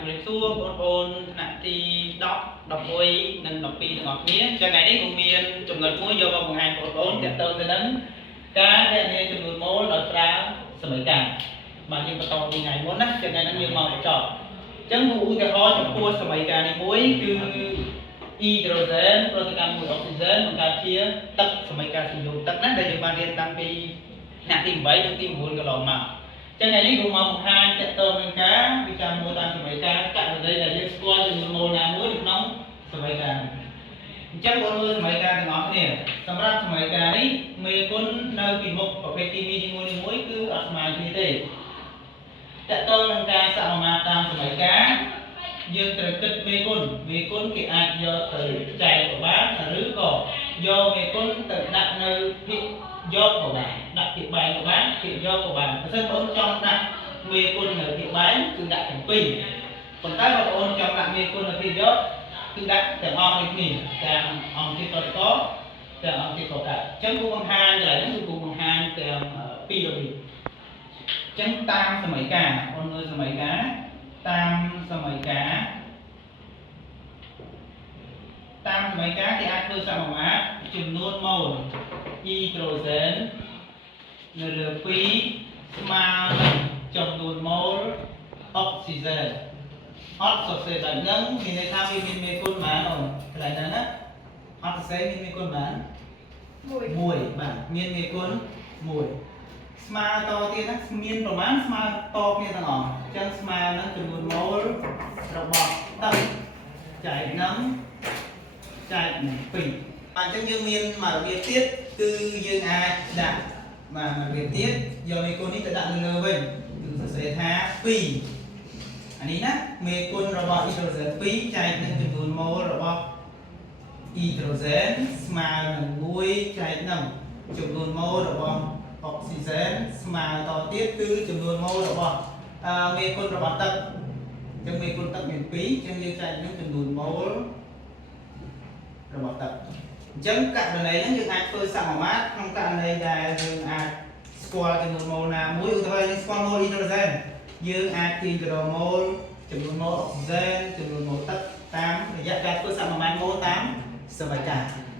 ជំរាបសួរបងប្អូនថ្នាក់ទី10 11និង12ទាំងអស់គ្នាចឹងថ្ងៃនេះខ្ញុំមានចំណុចមួយយកមកបង្ហាញបងប្អូនទាក់ទងទៅនឹងការគណនាចំនួនម៉ូលដោយប្រើសមីការបាទយើងបន្តពីថ្ងៃមុនណាចឹងថ្ងៃនេះយើងមកបញ្ចប់ចឹងឧទាហរណ៍ចំពោះសមីការនេះមួយគឺអ៊ីដ្រូសែនប្រតិកម្មមួយអុកស៊ីសែនបង្កើតជាទឹកសមីការសំយោគទឹកណាដែលយើងបានរៀនតាំងពីថ្នាក់ទី8និងទី9កន្លងមកចឹងថ្ងៃនេះខ្ញុំមកបង្ហាញតកតងនឹងការវិការមួយតាមសមីការករណីដែលយើងស្គាល់ចំនួនម៉ូលណាមួយនៅក្នុងសមីការអញ្ចឹងបងមើលសមីការទាំងអស់គ្នាសម្រាប់សមីការនេះមេគុណនៅពីមុខប្រភេទគីមីនីមួយៗគឺអត់ស្មើគ្នាទេតកតងនឹងការសមាមាត្រតាមសមីការយើងត្រូវគិតមេគុណគេអាចយកទៅចែកក៏បានឬក៏យកមេគុណទៅដាក់នៅភាគយកក៏បានដាក់ភាគបែងក៏បានភាគយកក៏បានបើសិនបងចង់ដាក់មេគុណនៅភាគបែងគឺដាក់ទាំងពីរប៉ុន្តែបើបងចង់ដាក់មេគុណនៅភាគយកគឺដាក់ទាំងអស់នេះគ្នាទាំងអង្គធាតុកតទាំងអង្គធាតុកកើតអញ្ចឹងគូបង្ហាញកន្លែងនេះគឺគូបង្ហាញទាំងពីររបៀបអញ្ចឹងតាមសមីការបងមើលសមីការតាមសមីការគេអាចធ្វើសមាមាត្រចំនួនម៉ូលអ៊ីដ្រូសែននៅលើ2ស្មើនឹងចំនួនម៉ូលអុកស៊ីសែនអត់សរសេរបែបហ្នឹងមានន័យថាវាមានមេគុណប៉ុន្មានអូនកន្លែងហ្នឹងណាអត់សរសេរមានមេគុណប៉ុន្មាន1បាទមានមេគុណ1ស្មើតទៀតណាមានប្រមាណស្មើតគ្នាទាំងអស់អញ្ចឹងស្មើនឹងចំនួនម៉ូលរបស់ទឹកចែកនឹង2អញ្ចឹងយើងមានមួយរបៀបទៀតគឺយើងអាចដាក់បាទមួយរបៀបទៀតយកមេគុណនេះទៅដាក់នៅលើវិញគឺសរសេរថា2អានេះណាមេគុណរបស់អ៊ីដ្រូសែន2ចែកនឹងចំនួនម៉ូលរបស់អ៊ីដ្រូសែនស្មើនឹង1ចែកនឹងចំនួនម៉ូលរបស់អុកស៊ីសែនស្មើតទៀតគឺចំនួនម៉ូលរបស់មេគុណរបស់ទឹកអញ្ចឹងមេគុណទឹកមាន2អញ្ចឹងយើងចែកនឹងចំនួនម៉ូលរបស់ទឹកអញ្ចឹងករណីហ្នឹងយើងអាចធ្វើសមាមាត្រក្នុងករណីដែលយើងអាចស្គាល់ចំនួនម៉ូលណាមួយឧទាហរណ៍យើងស្គាល់ម៉ូលអ៊ីដ្រូសែនយើងអាចទាញទៅរកម៉ូលចំនួនម៉ូលអុកស៊ីសែនចំនួនម៉ូលទឹកតាមរយៈការធ្វើសមាមាត្រម៉ូលតាមសមីការ